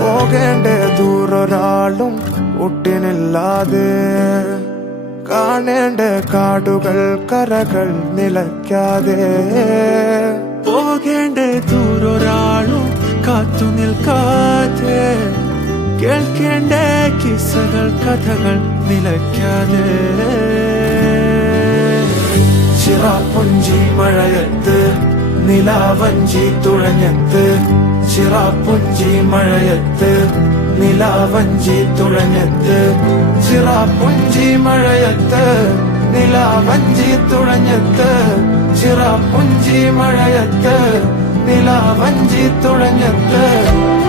പോകേണ്ട ദൂരൊരാളും ഒട്ടിനില്ലാതെ, കാണേണ്ട കാടുകൾ കരകൾ നിലയ്ക്കാതെ, പോകേണ്ട ദൂരൊരാളും കാത്തു നിൽക്കാതെ, കേൾക്കേണ്ട കിസ്സകൾ കഥകൾ നിലയ്ക്കാതെ. ചിറാപ്പുഞ്ചി മഴയത്ത് നിലാവഞ്ചി തുഴഞ്ഞത്ത്, ചിറാപ്പുഞ്ചി മഴയത്ത് നിലാവഞ്ചി തുഴഞ്ഞത്ത്, ചിറാപ്പുഞ്ചി മഴയത്ത് നിലാവഞ്ചി തുഴഞ്ഞത്ത്, ചിറാപ്പുഞ്ചി മഴയത്ത് നിലാവഞ്ചി തുഴഞ്ഞത്ത്.